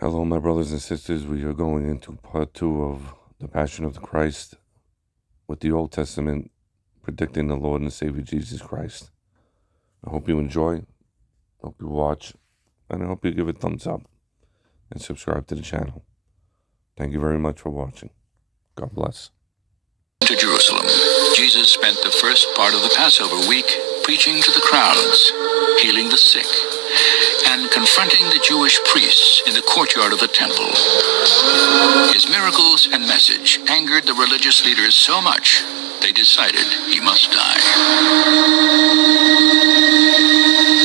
Hello, my brothers and sisters. We are going into part 2 of the Passion of the Christ with the Old Testament predicting the Lord and Savior Jesus Christ. I hope you enjoy, I hope you watch, and I hope you give a thumbs up and subscribe to the channel. Thank you very much for watching. God bless. To Jerusalem, Jesus spent the first part of the Passover week preaching to the crowds, healing the sick, and confronting the Jewish priests in the courtyard of the temple. His miracles and message angered the religious leaders so much, they decided he must die.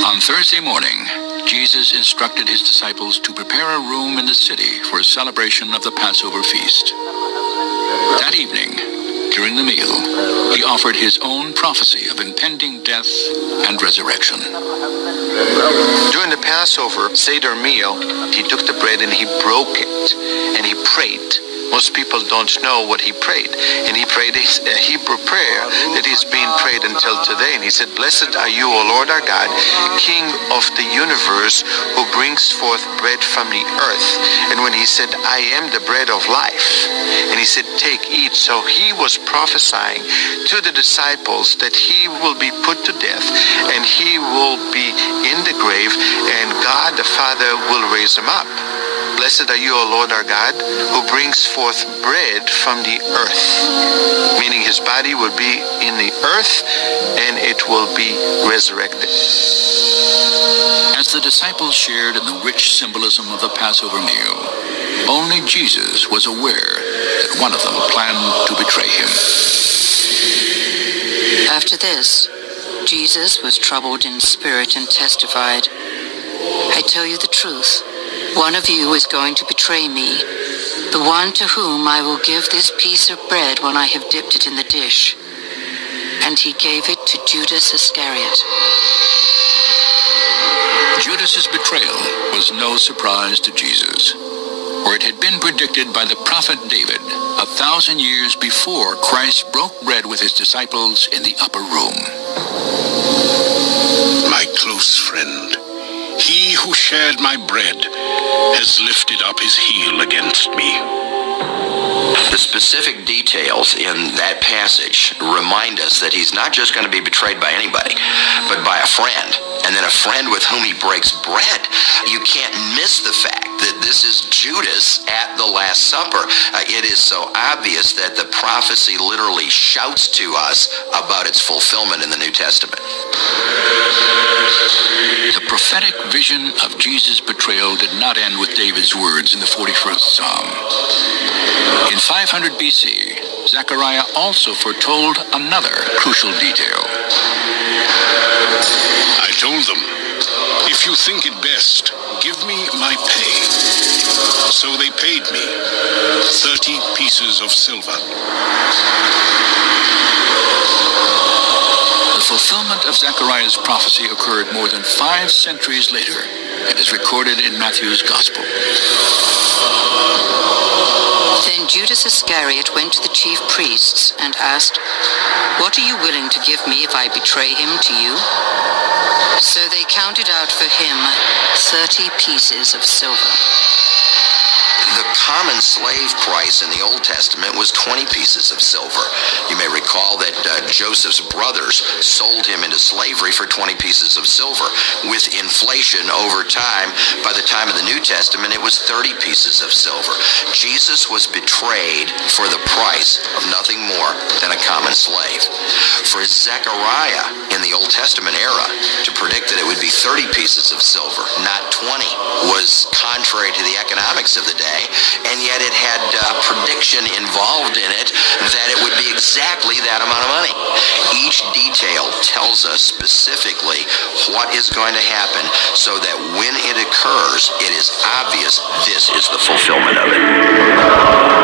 On Thursday morning, Jesus instructed his disciples to prepare a room in the city for a celebration of the Passover feast. That evening, during the meal, he offered his own prophecy of impending death and resurrection. During the Passover Seder meal, he took the bread and he broke it, and he prayed. Most people don't know what he prayed. And he prayed a Hebrew prayer that is being prayed until today. And he said, "Blessed are you, O Lord our God, King of the universe, who brings forth bread from the earth." And when he said, "I am the bread of life," and he said, "Take, eat." So he was prophesying to the disciples that he will be put to death and he will be in the grave, and God the Father will raise him up. "Blessed are you, O Lord our God, who brings forth bread from the earth," meaning his body will be in the earth and it will be resurrected. As the disciples shared in the rich symbolism of the Passover meal, only Jesus was aware that one of them planned to betray him. After this, Jesus was troubled in spirit and testified, "I tell you the truth. One of you is going to betray me, the one to whom I will give this piece of bread when I have dipped it in the dish." And he gave it to Judas Iscariot. Judas's betrayal was no surprise to Jesus, for it had been predicted by the prophet David 1,000 years before Christ broke bread with his disciples in the upper room. "My close friend, he who shared my bread has lifted up his heel against me." The specific details in that passage remind us that he's not just going to be betrayed by anybody, but by a friend, and then a friend with whom he breaks bread. You can't miss the fact that this is Judas at the Last Supper. It is so obvious that the prophecy literally shouts to us about its fulfillment in the New Testament. The prophetic vision of Jesus' betrayal did not end with David's words in the 41st Psalm. In 500 BC, Zechariah also foretold another crucial detail. I told them, "If you think it best, give me my pay." So they paid me 30 pieces of silver. The fulfillment of Zechariah's prophecy occurred more than 5 centuries later and is recorded in Matthew's Gospel. Then Judas Iscariot went to the chief priests and asked, "What are you willing to give me if I betray him to you?" So they counted out for him 30 pieces of silver. The common slave price in the Old Testament was 20 pieces of silver. You may recall that Joseph's brothers sold him into slavery for 20 pieces of silver. With inflation over time, by the time of the New Testament, it was 30 pieces of silver. Jesus was betrayed for the price of nothing more than a common slave. For Zechariah in the Old Testament era to predict that it would be 30 pieces of silver, not 20, was contrary to the economics of the day. And yet it had prediction involved in it that it would be exactly that amount of money. Each detail tells us specifically what is going to happen so that when it occurs, it is obvious this is the fulfillment of it.